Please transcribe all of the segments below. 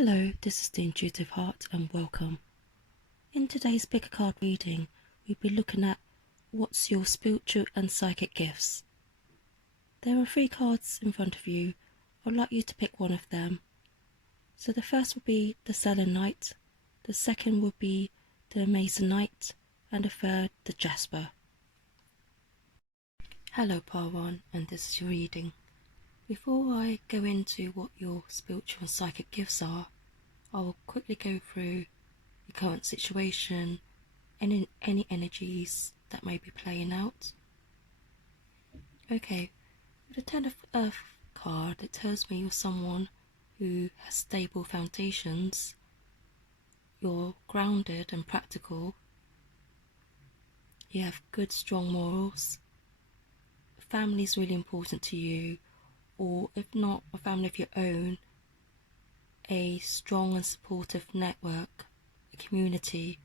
Hello, this is the Intuitive Heart and welcome. In today's pick a card reading, we'll be looking at what's your spiritual and psychic gifts. There are 3 cards in front of you. I'd like you to pick one of them. So the first will be the Selenite, the second will be the Masonite, and the third the Jasper. Hello Parwan, and this is your reading. Before I go into what your spiritual and psychic gifts are, I will quickly go through your current situation and any energies that may be playing out. Okay, with the Ten of Earth card, it tells me you're someone who has stable foundations, you're grounded and practical, you have good strong morals, family is really important to you, or if not a family of your own, a strong and supportive network, a community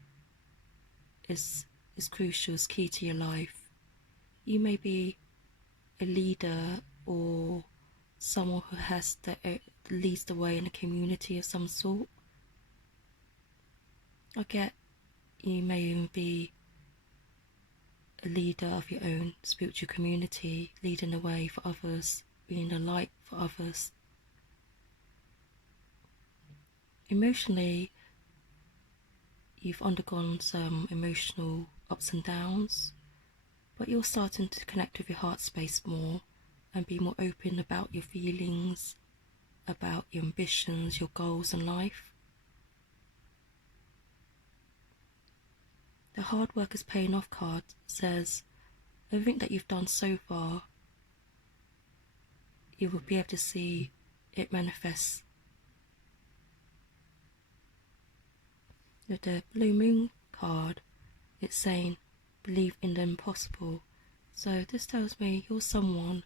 is crucial, is key to your life. You may be a leader or someone who has leads the way in a community of some sort. I get you may even be a leader of your own spiritual community, leading the way for others, being a light for others. Emotionally, you've undergone some emotional ups and downs, but you're starting to connect with your heart space more and be more open about your feelings, about your ambitions, your goals in life. The hard work is paying off card says everything that you've done so far, you will be able to see it manifest. With the Blue Moon card, it's saying believe in the impossible. So this tells me you're someone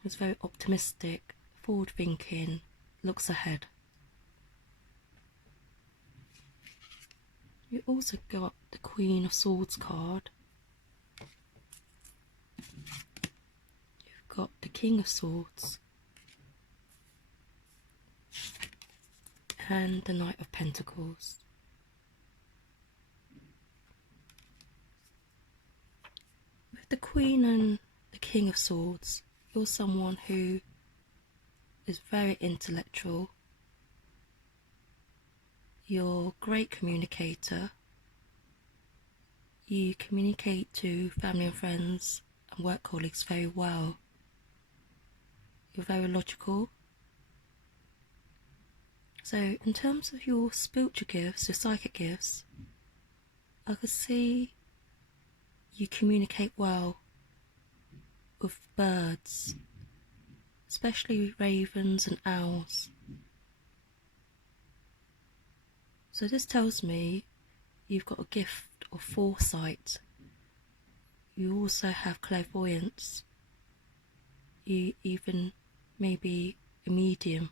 who's very optimistic, forward thinking, looks ahead. You also got the Queen of Swords card. You've got the King of Swords and the Knight of Pentacles. With the Queen and the King of Swords, you're someone who is very intellectual. You're a great communicator. You communicate to family and friends and work colleagues very well. You're very logical. So in terms of your spiritual gifts, your psychic gifts, I could see you communicate well with birds, especially ravens and owls. So this tells me you've got a gift of foresight. You also have clairvoyance. You even may be a medium.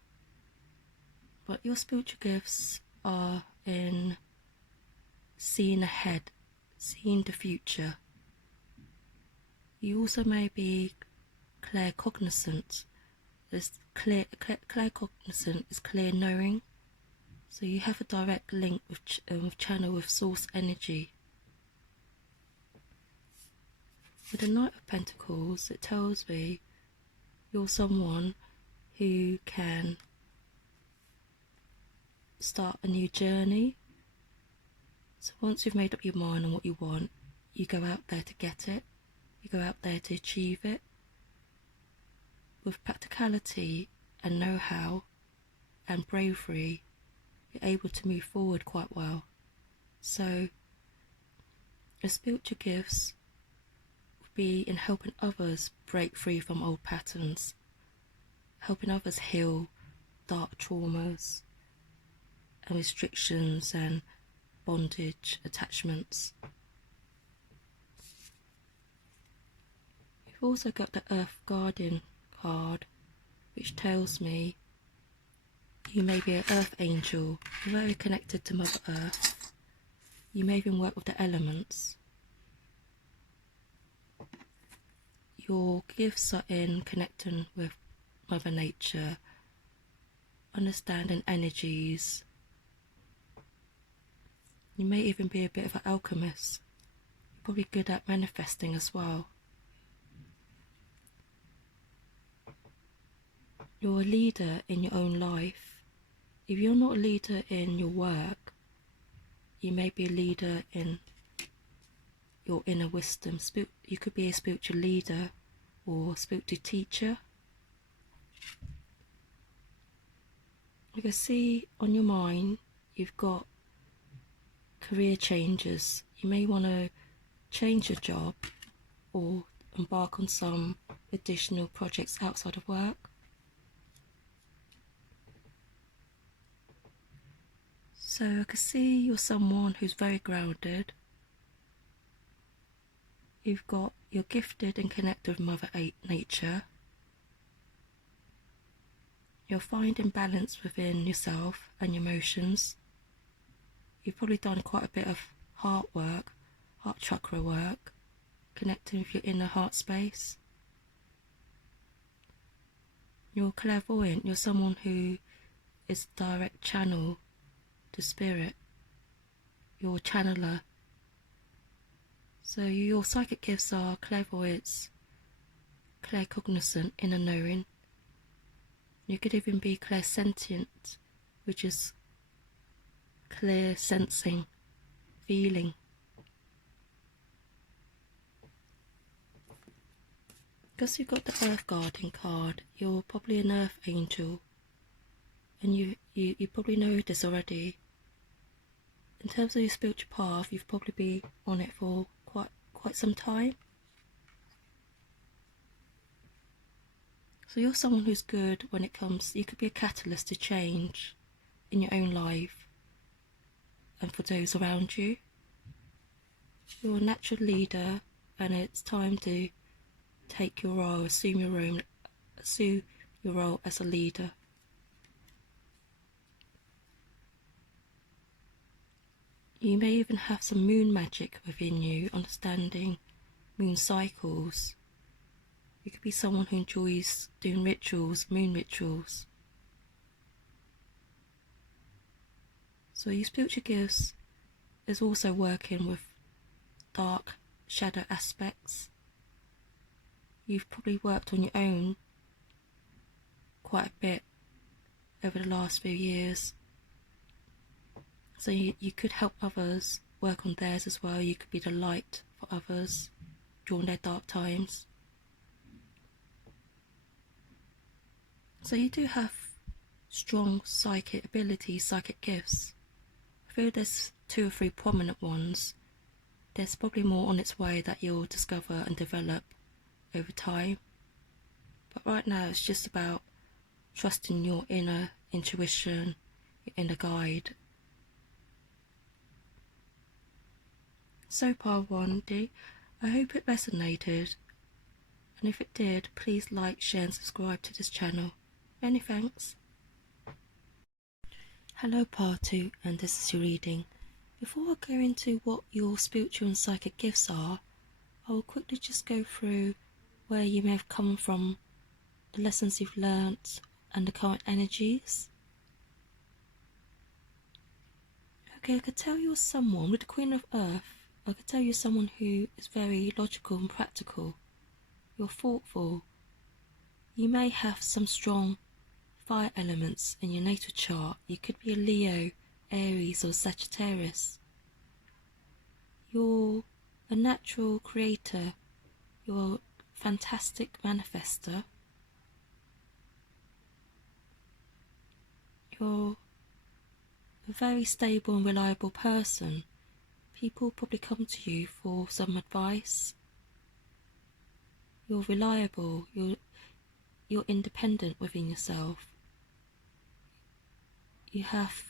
But your spiritual gifts are in seeing ahead, seeing the future. You also may be claircognizant. Claircognizant is clear knowing. So you have a direct link with channel with source energy. With the Knight of Pentacles, it tells me you're someone who can start a new journey. So once you've made up your mind on what you want, you go out there to get it. You go out there to achieve it. With practicality and know-how and bravery, you're able to move forward quite well. So your spiritual gifts would be in helping others break free from old patterns, helping others heal dark traumas and restrictions and bondage attachments. You've also got the Earth Guardian card, which tells me you may be an earth angel. You're very connected to Mother Earth. You may even work with the elements. Your gifts are in connecting with Mother Nature, understanding energies. You may even be a bit of an alchemist. You're probably good at manifesting as well. You're a leader in your own life. If you're not a leader in your work, you may be a leader in your inner wisdom. You could be a spiritual leader or spiritual teacher. You can see on your mind you've got career changes. You may want to change your job or embark on some additional projects outside of work. So I can see you're someone who's very grounded. You're gifted and connected with Mother Nature. You're finding balance within yourself and your emotions. You've probably done quite a bit of heart work, heart chakra work, connecting with your inner heart space. You're clairvoyant. You're someone who is a direct channel to spirit. You're a channeler. So your psychic gifts are clairvoyance, claircognizant, inner knowing. You could even be clairsentient, which is clear sensing, feeling. Because you've got the Earth Guardian card, you're probably an Earth Angel, and you probably know this already. In terms of your spiritual path, you've probably been on it for quite some time. So you're someone who's good when it comes, you could be a catalyst to change in your own life and for those around you. You're a natural leader, and it's time to take your role, assume your role as a leader. You may even have some moon magic within you, understanding moon cycles. You could be someone who enjoys doing rituals, moon rituals. So your spiritual gifts is also working with dark shadow aspects. You've probably worked on your own quite a bit over the last few years. So you could help others work on theirs as well. You could be the light for others during their dark times. So you do have strong psychic abilities, psychic gifts. I feel there's 2 or 3 prominent ones. There's probably more on its way that you'll discover and develop over time. But right now it's just about trusting your inner intuition, your inner guide. So part 1D, I hope it resonated, and if it did, please like, share and subscribe to this channel. Many thanks. Hello part 2, and this is your reading. Before I go into what your spiritual and psychic gifts are, I will quickly just go through where you may have come from, the lessons you've learnt, and the current energies. Okay, I could tell you're someone, with the Queen of Earth, I could tell you're someone who is very logical and practical. You're thoughtful. You may have some strong fire elements in your natal chart. You could be a Leo, Aries or Sagittarius. You're a natural creator. You're a fantastic manifester. You're a very stable and reliable person. People probably come to you for some advice. You're reliable. You're independent within yourself. You have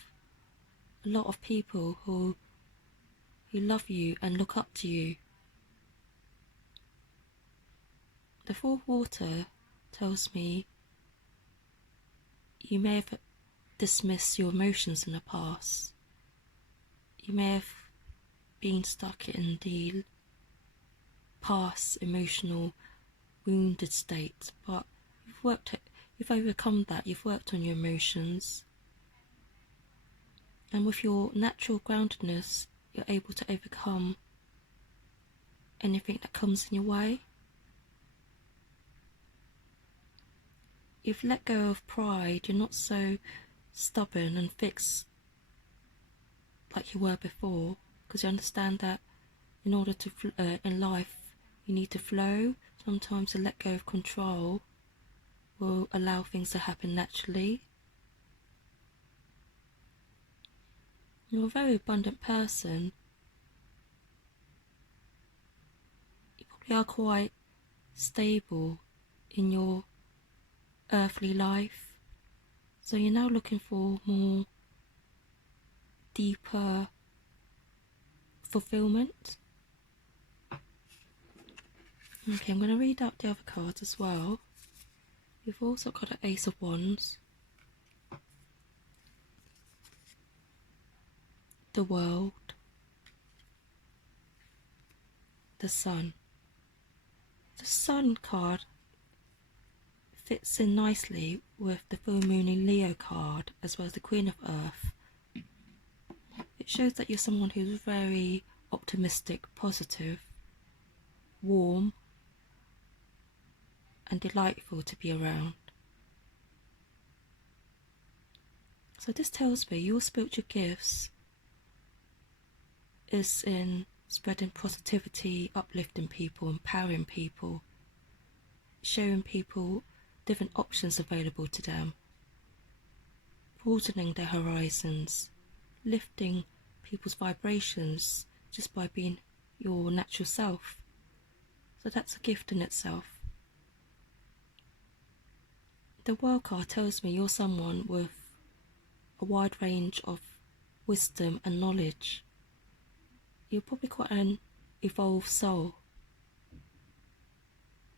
a lot of people who love you and look up to you. The 4th water tells me you may have dismissed your emotions in the past. You may have been stuck in the past emotional wounded state, but You've overcome that, you've worked on your emotions. And with your natural groundedness, you're able to overcome anything that comes in your way. You've let go of pride, you're not so stubborn and fixed like you were before, because you understand that in order to, in life, you need to flow. Sometimes to let go of control will allow things to happen naturally. You're a very abundant person. You probably are quite stable in your earthly life. So you're now looking for more deeper fulfillment. Okay, I'm going to read out the other cards as well. You've also got an Ace of Wands, the World, the Sun. The Sun card fits in nicely with the full moon in Leo card, as well as the Queen of Earth. It shows that you're someone who's very optimistic, positive, warm, and delightful to be around. So this tells me your spiritual gifts is in spreading positivity, uplifting people, empowering people, showing people different options available to them, broadening their horizons, lifting people's vibrations just by being your natural self. So that's a gift in itself. The World card tells me you're someone with a wide range of wisdom and knowledge. You're probably quite an evolved soul.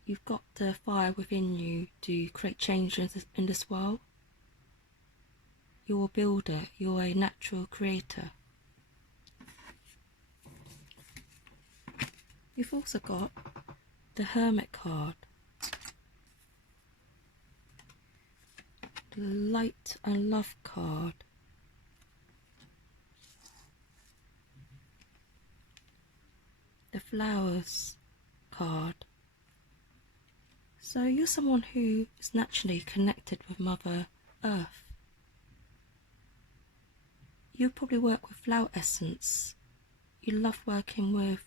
You've got the fire within you to create change in this world. You're a builder, you're a natural creator. You've also got the Hermit card, the Light and Love card, the Flowers card. So you're someone who is naturally connected with Mother Earth. You probably work with flower essence. You love working with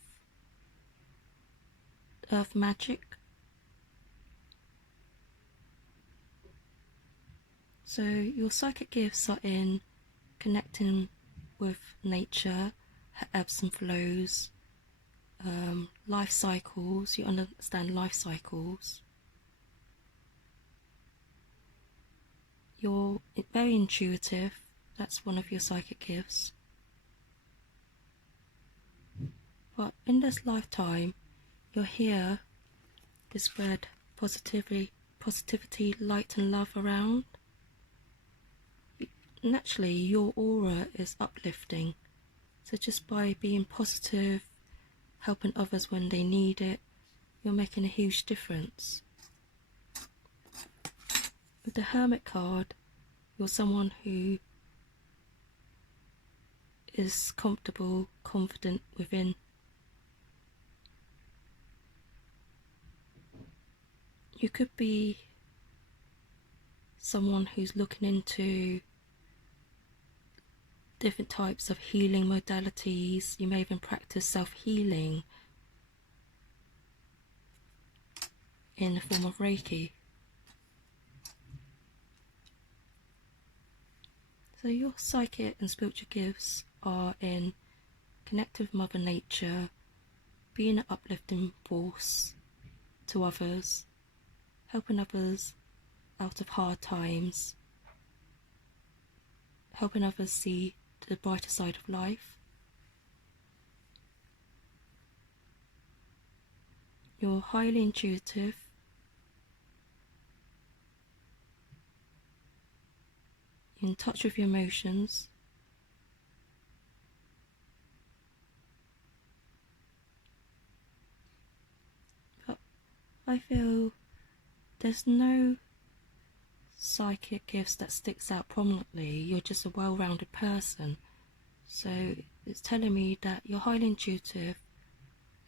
earth magic. So your psychic gifts are in connecting with nature, her ebbs and flows, life cycles. You understand life cycles. You're very intuitive. That's one of your psychic gifts. But in this lifetime, you're here to spread positivity, light and love around. Naturally, your aura is uplifting. So just by being positive, helping others when they need it, you're making a huge difference. With the Hermit card, you're someone who is comfortable, confident within. You could be someone who's looking into different types of healing modalities. You may even practice self-healing in the form of Reiki. So your psychic and spiritual gifts are in connecting with Mother Nature, being an uplifting force to others, helping others out of hard times, helping others see the brighter side of life. You're highly intuitive. You're in touch with your emotions. But I feel there's no psychic gifts that sticks out prominently. You're just a well-rounded person. So it's telling me that you're highly intuitive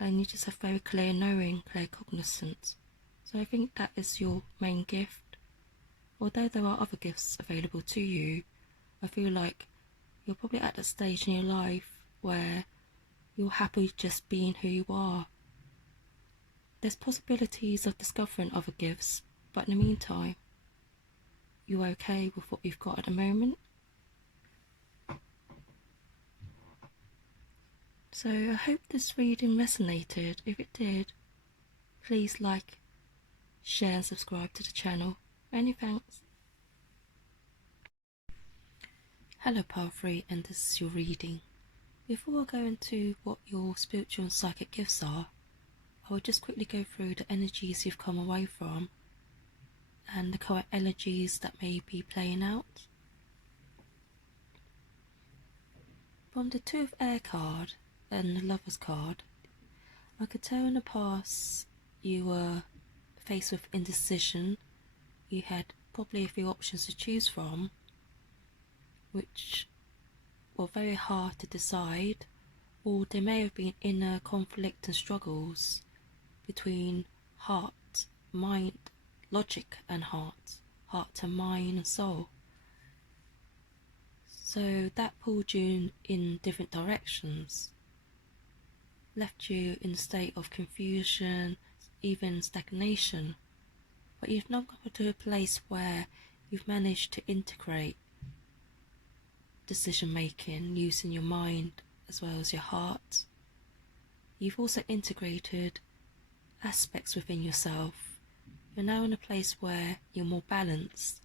and you just have very clear knowing, clear cognizance. So I think that is your main gift. Although there are other gifts available to you, I feel like you're probably at that stage in your life where you're happy just being who you are. There's possibilities of discovering other gifts, but in the meantime, you're okay with what you've got at the moment. So I hope this reading resonated. If it did, please like, share and subscribe to the channel. Many thanks. Hello Pile 3, and this is your reading. Before I go into what your spiritual and psychic gifts are, I will just quickly go through the energies you've come away from and the current energies that may be playing out. From the Two of Air card and the Lover's card, I could tell in the past you were faced with indecision. You had probably a few options to choose from, which were very hard to decide, or there may have been inner conflict and struggles between heart, mind, logic and heart and mind and soul. So that pulled you in different directions, left you in a state of confusion, even stagnation. But you've now got to a place where you've managed to integrate decision making using your mind as well as your heart. You've also integrated aspects within yourself. You're now in a place where you're more balanced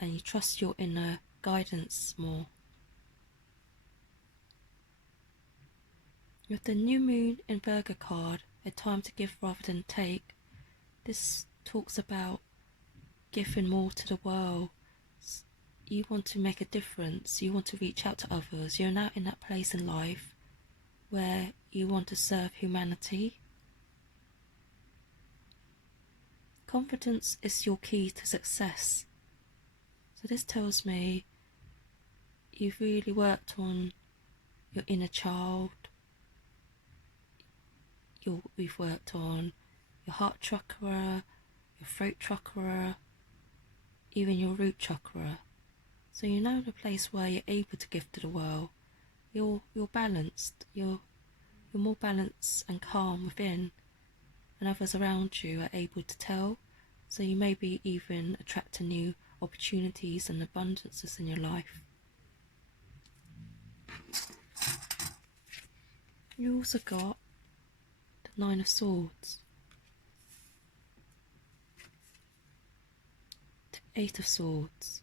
and you trust your inner guidance more. With the New Moon in Virgo card, a time to give rather than take, this talks about giving more to the world. You want to make a difference, you want to reach out to others. You're now in that place in life where you want to serve humanity. Confidence is your key to success. So this tells me you've really worked on your inner child. We've worked on your heart chakra, your throat chakra, even your root chakra. So you're now in a place where you're able to give to the world. You're balanced. You're more balanced and calm within, and others around you are able to tell. So you may be even attracting new opportunities and abundances in your life. You also got the Nine of Swords, the Eight of Swords,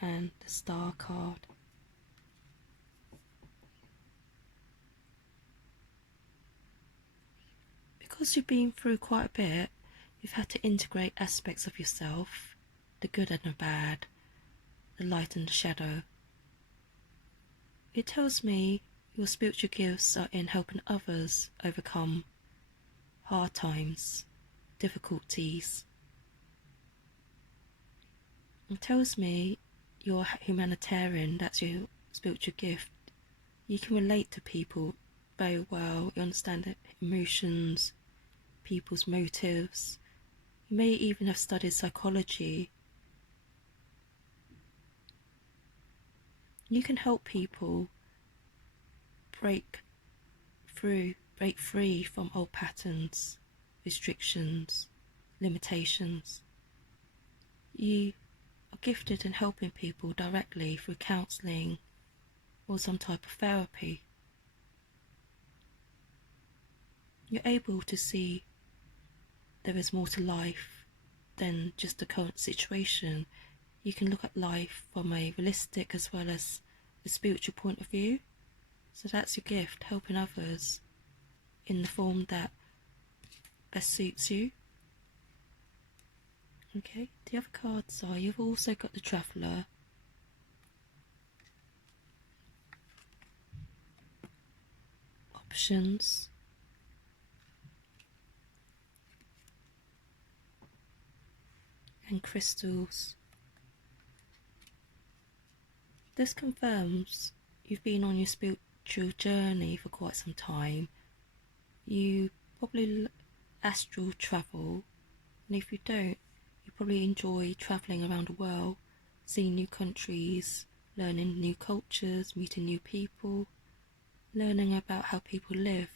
and the Star card. Because you've been through quite a bit, you've had to integrate aspects of yourself, the good and the bad, the light and the shadow. It tells me your spiritual gifts are in helping others overcome hard times, difficulties. It tells me you're humanitarian, that's your spiritual gift. You can relate to people very well, you understand their emotions, people's motives. You may even have studied psychology. You can help people break free from old patterns, restrictions, limitations. You are gifted in helping people directly through counselling or some type of therapy. You're able to see there is more to life than just the current situation. You can look at life from a realistic as well as a spiritual point of view. So that's your gift, helping others in the form that best suits you. Okay, the other cards are, you've also got the Traveller, options, and crystals. This confirms you've been on your spiritual journey for quite some time. You probably astral travel, and if you don't, you probably enjoy travelling around the world, seeing new countries, learning new cultures, meeting new people, learning about how people live.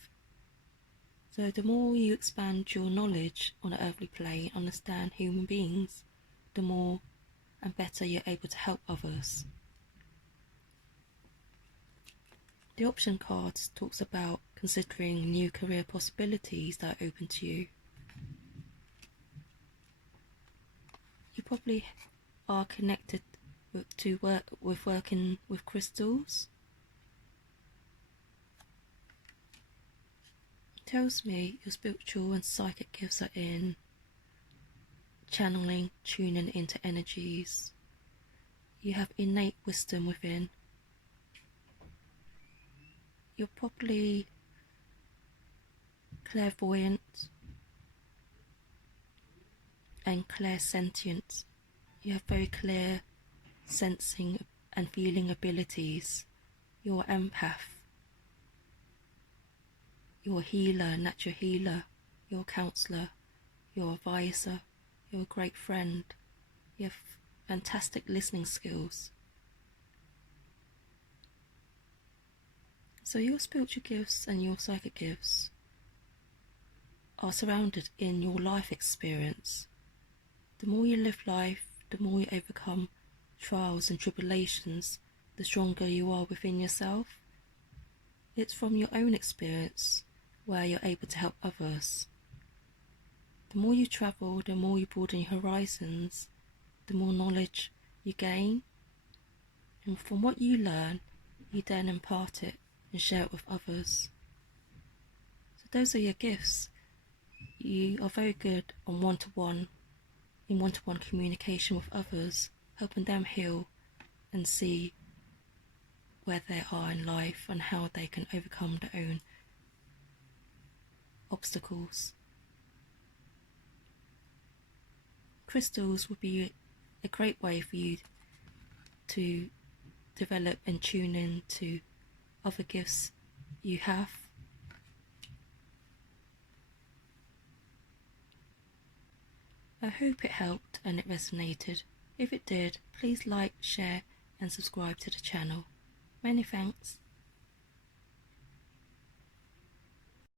So the more you expand your knowledge on the earthly plane, understand human beings, the more and better you're able to help others. The option cards talks about considering new career possibilities that are open to you. You probably are connected with working with crystals. It tells me your spiritual and psychic gifts are in channeling, tuning into energies. You have innate wisdom within. You're probably clairvoyant and clairsentient. You have very clear sensing and feeling abilities. You're an empath. You're a healer, natural healer. You're a counsellor. You're a advisor. You're a great friend. You have fantastic listening skills. So your spiritual gifts and your psychic gifts are surrounded in your life experience. The more you live life, the more you overcome trials and tribulations, the stronger you are within yourself. It's from your own experience where you're able to help others. The more you travel, the more you broaden your horizons, the more knowledge you gain, and from what you learn, you then impart it and share it with others. So those are your gifts. You are very good on one-to-one communication with others, helping them heal and see where they are in life and how they can overcome their own obstacles. Crystals would be a great way for you to develop and tune in to other gifts you have. I hope it helped and it resonated. If it did, please like, share and subscribe to the channel. Many thanks.